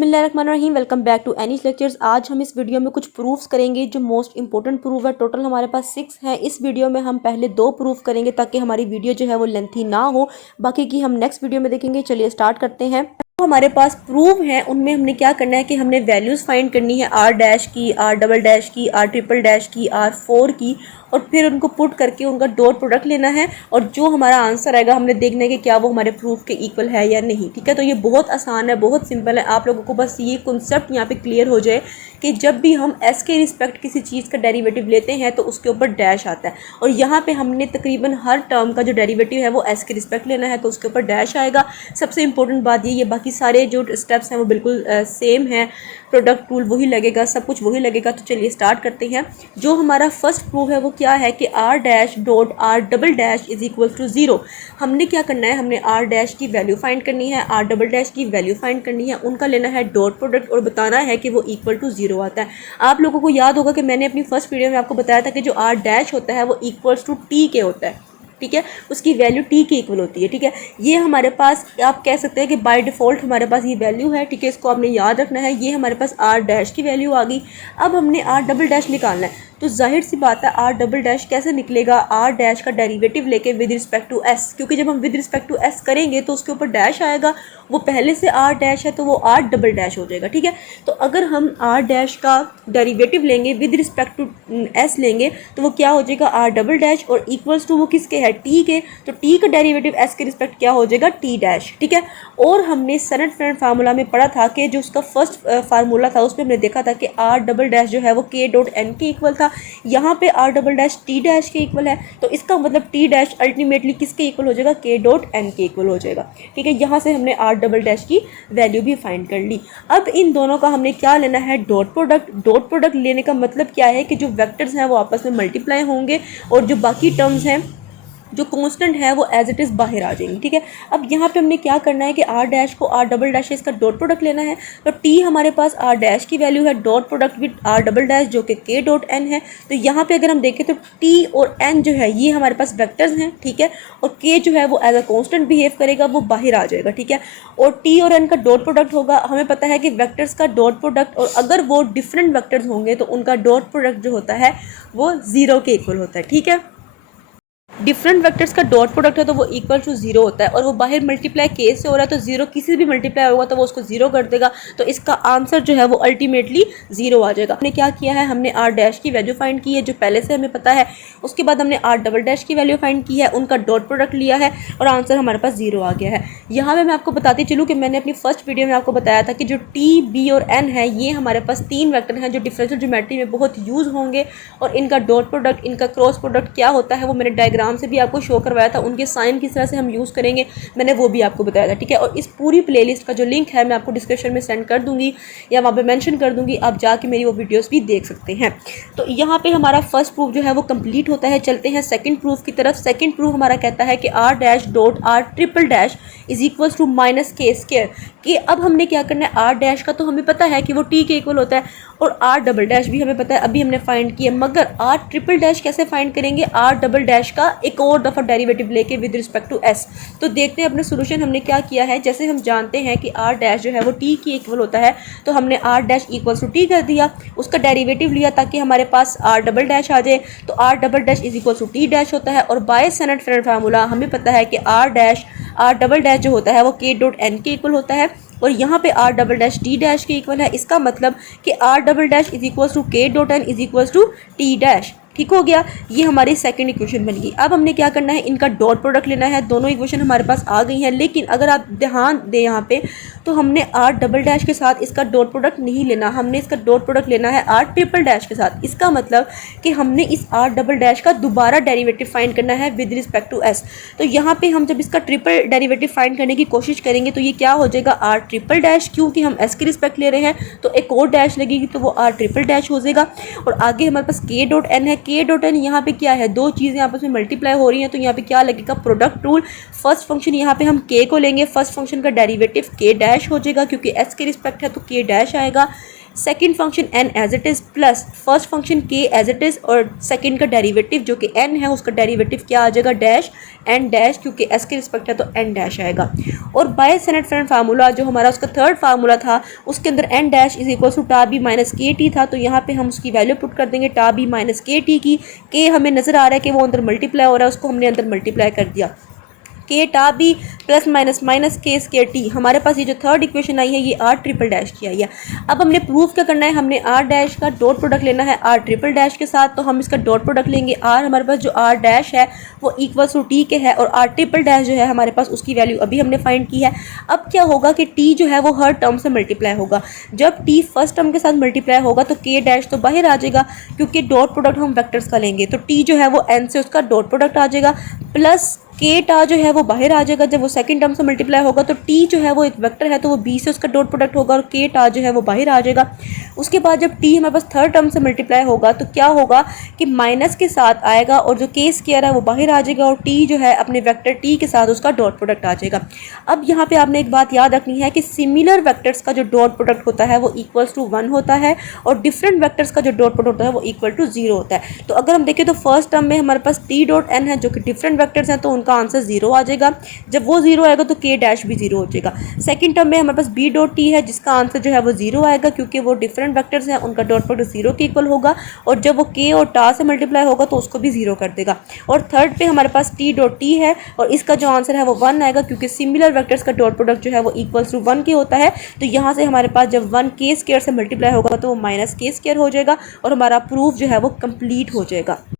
बिस्मिल्लाहिर्रहमानिर्रहीम। Welcome back to Anees lectures. आज हम इस वीडियो में कुछ प्रूफ्स करेंगे जो मोस्ट इंपॉर्टेंट प्रूफ है। टोटल हमारे पास 6 हैं। इस वीडियो में हम पहले 2 प्रूफ करेंगे ताकि हमारी वीडियो जो है वो लेंथी ना हो, बाकी की हम नेक्स्ट वीडियो में देखेंगे। चलिए स्टार्ट करते हैं। तो हमारे पास प्रूफ है, उनमें हमने क्या करना है कि हमने वैल्यूज़ फाइंड करनी है आर डैश की, आर डबल डैश की, आर ट्रिपल डैश की, आर 4 की, और फिर उनको पुट करके उनका डॉट प्रोडक्ट लेना है और जो हमारा आंसर आएगा हमने देखना है कि क्या वो हमारे प्रूफ के इक्वल है या नहीं। ठीक है, तो ये बहुत आसान है, बहुत सिंपल है। आप लोगों को बस ये कॉन्सेप्ट यहाँ पे क्लियर हो जाए कि जब भी हम एस के रिस्पेक्ट किसी चीज़ का डेरिवेटिव लेते हैं तो उसके ऊपर डैश आता है, और यहाँ पे हमने तकरीबन हर टर्म का जो डेरिवेटिव है वो एस के रिस्पेक्ट लेना है तो उसके ऊपर डैश आएगा। सबसे इंपॉर्टेंट बात ये बाकी सारे जो स्टेप्स हैं वो बिल्कुल सेम है। प्रोडक्ट टूल वही लगेगा, सब कुछ वही लगेगा। तो चलिए स्टार्ट करते हैं। जो हमारा फर्स्ट प्रूफ है वो क्या है कि r dash dot r double dash is equal to 0। हमने क्या करना है, हमने आर डैश की वैल्यू फाइंड करनी है, आर डबल डैश की वैल्यू फाइंड करनी है, उनका लेना है डॉट प्रोडक्ट और बताना है कि वो इक्वल टू 0 आता है। आप लोगों को याद होगा कि मैंने अपनी फर्स्ट वीडियो में आपको बताया था कि जो आर डैश होता है वो इक्वल्स टू टी के होता है। ठीक है, उसकी वैल्यू टी के इक्वल होती है। ठीक है, ये हमारे पास आप कह सकते हैं कि बाय डिफ़ॉल्ट हमारे पास ये वैल्यू है। ठीक है, इसको आपने याद रखना है। ये हमारे पास आर डैश की वैल्यू आ गई। अब हमने आर डबल डैश निकालना है, तो जाहिर सी बात है आर डबल डैश कैसे निकलेगा, आर डैश का डेरिवेटिव लेके विद रिस्पेक्ट टू एस, क्योंकि जब हम विद रिस्पेक्ट टू एस करेंगे तो उसके ऊपर डैश आएगा। वो पहले से आर डैश है तो वो आर डबल डैश हो जाएगा। ठीक है, तो अगर हम आर डैश का डेरिवेटिव लेंगे विद रिस्पेक्ट टू एस लेंगे तो वो क्या हो जाएगा, आर डबल डैश, और इक्वल्स टू वो किसके है, टी के। तो टी का डेरिवेटिव एस के रिस्पेक्ट क्या हो जाएगा, टी डैश। ठीक है, और हमने सनट फ्रेंड फार्मूला में पढ़ा था कि जो उसका फर्स्ट फार्मूला था उसमें हमने देखा था कि आर डबल डैश जो है वो के डॉट एन के इक्वल था। यहाँ पे are double dash T dash के इक्वल है, तो इसका मतलब टी डैश अल्टीमेटली किसके इक्वल हो जाएगा, के डॉट एन के इक्वल हो जाएगा। ठीक है, यहाँ से हमने आर डबल डैश की वैल्यू भी फाइंड कर ली। अब इन दोनों का हमने क्या लेना है, डॉट प्रोडक्ट। डॉट प्रोडक्ट लेने का मतलब क्या है कि जो वेक्टर्स हैं वो आपस में मल्टीप्लाई होंगे और जो बाकी टर्म्स हैं जो कांस्टेंट है वो एज इट इज़ बाहर आ जाएंगी। ठीक है, अब यहाँ पे हमने क्या करना है कि आर डैश को आर डबल डैश इसका डॉट प्रोडक्ट लेना है। तो टी हमारे पास आर डैश की वैल्यू है, dot product with r double dash जो कि के डॉट एन है। तो यहाँ पे अगर हम देखें तो टी और एन जो है ये हमारे पास वेक्टर्स हैं। ठीक है, और के जो है वो एज अ कॉन्स्टेंट बिहेव करेगा, वो बाहर आ जाएगा। ठीक है, और टी और एन का डॉट प्रोडक्ट होगा। हमें पता है कि वेक्टर्स का डॉट प्रोडक्ट, और अगर वो डिफरेंट वेक्टर्स होंगे तो उनका डॉट प्रोडक्ट जो होता है वो 0 के इक्वल होता है। ठीक है, डिफरेंट वेक्टर्स का डॉट प्रोडक्ट है तो वो इक्वल टू 0 होता है, और वो बाहर मल्टीप्लाई के से हो रहा है तो 0 किसी भी मल्टीप्लाई होगा तो वो उसको 0 कर देगा। तो इसका आंसर जो है वो अल्टीमेटली 0 आ जाएगा। हमने क्या किया है, हमने आर डैश की वैल्यू फाइंड की है जो पहले से हमें पता है। उसके बाद हमने आर डबल डैश की वैल्यू फाइंड की है, उनका डॉट प्रोडक्ट लिया है और आंसर हमारे पास 0 आ गया है। यहाँ पर मैं आपको बताती चलूँ कि मैंने अपनी फर्स्ट वीडियो में आपको बताया था कि जो टी, बी और एन है ये हमारे पास 3 वेक्टर हैं जो डिफरेंशियल ज्योमेट्री में बहुत यूज़ होंगे, और इनका डॉट प्रोडक्ट, इनका क्रॉस प्रोडक्ट क्या होता है वो मैंने डायग्राम से भी आपको शो करवाया था। उनके साइन किस तरह से हम यूज़ करेंगे मैंने वो भी आपको बताया था। ठीक है, और इस पूरी प्लेलिस्ट का जो लिंक है मैं आपको डिस्क्रिप्शन में सेंड कर दूंगी या वहाँ पे मेंशन कर दूंगी, आप जाके मेरी वो वीडियोस भी देख सकते हैं। तो यहाँ पे हमारा फर्स्ट प्रूफ जो है वो कंप्लीट होता है। चलते हैं सेकंड प्रूफ की तरफ। सेकंड प्रूफ हमारा कहता है कि r dash dot r triple dash is equal to minus k square. कि अब हमने क्या करना है, आर डैश का तो हमें पता है कि वो टी के इक्वल होता है, और आर डबल डैश भी हमें पता है, अभी हमने फाइंड किया। मगर आर ट्रिपल डैश कैसे फाइंड करेंगे, आर डबल डैश का एक और दफ़ा डेरिवेटिव लेके विद रिस्पेक्ट टू एस। तो देखते हैं अपने सोल्यूशन हमने क्या किया है। जैसे हम जानते हैं कि आर डैश जो है वो टी के इक्वल होता है, तो हमने r dash equal to t कर दिया, उसका डेरिवेटिव लिया ताकि हमारे पास आर डबल डैश आ जाए। तो r double dash is equal to T dash होता है, और बाय सनट फ्रेंड फार्मूला हमें पता है कि आर डबल डैश जो होता है वो के डॉट एन के इक्वल होता है, और यहाँ पे are double dash T dash के इक्वल है। इसका मतलब कि R double dash is equal to K dot N is equal to T dash. ठीक हो गया, ये हमारी सेकंड इक्वेशन बन गई। अब हमने क्या करना है, इनका डॉट प्रोडक्ट लेना है। दोनों इक्वेशन हमारे पास आ गई हैं, लेकिन अगर आप ध्यान दें यहाँ पे तो हमने आर डबल डैश के साथ इसका डॉट प्रोडक्ट नहीं लेना, हमने इसका डॉट प्रोडक्ट लेना है आर ट्रिपल डैश के साथ। इसका मतलब कि हमने इस आर डबल डैश का दोबारा डेरिवेटिव फाइंड करना है विद रिस्पेक्ट टू एस। तो यहाँ पे हम जब इसका ट्रिपल डेरिवेटिव फाइंड करने की कोशिश करेंगे तो ये क्या हो जाएगा, आर ट्रिपल डैश, क्योंकि हम एस की रिस्पेक्ट ले रहे हैं तो एक और डैश लगेगी तो वो आर ट्रिपल डैश हो जाएगा। और आगे हमारे पास के डॉट एन है। के डॉट एन यहाँ पे क्या है, दो चीज़ें आपस में मल्टीप्लाई हो रही हैं, तो यहाँ पे क्या लगेगा, प्रोडक्ट रूल। फर्स्ट फंक्शन यहाँ पे हम के को लेंगे, फर्स्ट फंक्शन का डेरिवेटिव के डैश हो जाएगा, क्योंकि एस के रिस्पेक्ट है तो के डैश आएगा। Second function n as it is plus first function k as it is और सेकंड का डेरिवेटिव जो कि n है उसका डेरिवेटिव क्या आ जाएगा डैश n डैश, क्योंकि s के रिस्पेक्ट है तो n डैश आएगा। और बाय सेनेट फ्रेंड फार्मूला जो हमारा उसका थर्ड फार्मूला था उसके अंदर n dash is equal to tau b minus k t था, तो यहाँ पे हम उसकी वैल्यू पुट कर देंगे टा बी माइनस के टी की। के हमें नज़र आ रहा है कि वो अंदर मल्टीप्लाई हो रहा है, उसको हमने अंदर मल्टीप्लाई कर दिया। के टा बी प्लस माइनस माइनस के स्केयर टी, हमारे पास ये जो थर्ड इक्वेशन आई है ये आर ट्रिपल डैश की आई है। अब हमने प्रूफ क्या करना है, हमने आर डैश का डॉट प्रोडक्ट लेना है आर ट्रिपल डैश के साथ, तो हम इसका डॉट प्रोडक्ट लेंगे। आर हमारे पास जो आर डैश है वो इक्वल्स टू टी के है और आर ट्रिपल डैश जो है हमारे पास उसकी वैल्यू अभी हमने फाइंड की है। अब क्या होगा कि टी जो है वो हर टर्म से मल्टीप्लाई होगा। जब टी फर्स्ट टर्म के साथ मल्टीप्लाई होगा तो के डैश तो बाहर आ जाएगा क्योंकि डॉट प्रोडक्ट हम वेक्टर्स का लेंगे, तो टी जो है वो एन से उसका डॉट प्रोडक्ट आ जाएगा प्लस के टा जो है वो बाहर आ जाएगा। जब वो सेकंड टर्म से मल्टीप्लाई होगा तो टी जो है वो एक वेक्टर है तो वो बी से उसका डॉट प्रोडक्ट होगा और के टा जो है वो बाहर आ जाएगा। उसके बाद जब टी हमारे पास थर्ड टर्म से मल्टीप्लाई होगा तो क्या होगा कि माइनस के साथ आएगा और जो के स्क्वायर है वो बाहर आ जाएगा और टी जो है अपने वेक्टर टी के साथ उसका डॉट प्रोडक्ट आ जाएगा। अब यहाँ पे आपने एक बात याद रखनी है कि सिमिलर वेक्टर्स का जो डॉट प्रोडक्ट होता है वो इक्वल्स टू 1 होता है और डिफरेंट वेक्टर्स का जो डॉट प्रोडक्ट होता है वो इक्वल टू 0 होता है। तो अगर हम देखें तो फर्स्ट टर्म में हमारे पास टी डॉट एन है जो कि डिफरेंट वेक्टर्स हैं तो उनका आंसर 0 आ जाएगा। जब वो 0 आएगा तो के डैश भी 0 हो जाएगा। सेकंड टर्म में हमारे पास बी डॉट टी है जिसका आंसर जो है वो 0 आएगा क्योंकि वो डिफरेंट वेक्टर्स हैं, उनका डॉट प्रोडक्ट 0 के इक्वल होगा और जब वो के और टा से मल्टीप्लाई होगा तो उसको भी 0 कर देगा। और थर्ड पे हमारे पास टी डॉट टी है और इसका जो आंसर है वो 1 आएगा क्योंकि सिमिलर वेक्टर्स का डॉट प्रोडक्ट जो है वो इक्वल्स टू 1 के होता है। तो यहाँ से हमारे पास जब 1 के स्क्वायर से मल्टीप्लाई होगा तो वो माइनस के स्क्वायर हो जाएगा और हमारा प्रूफ जो है वो कंप्लीट हो जाएगा।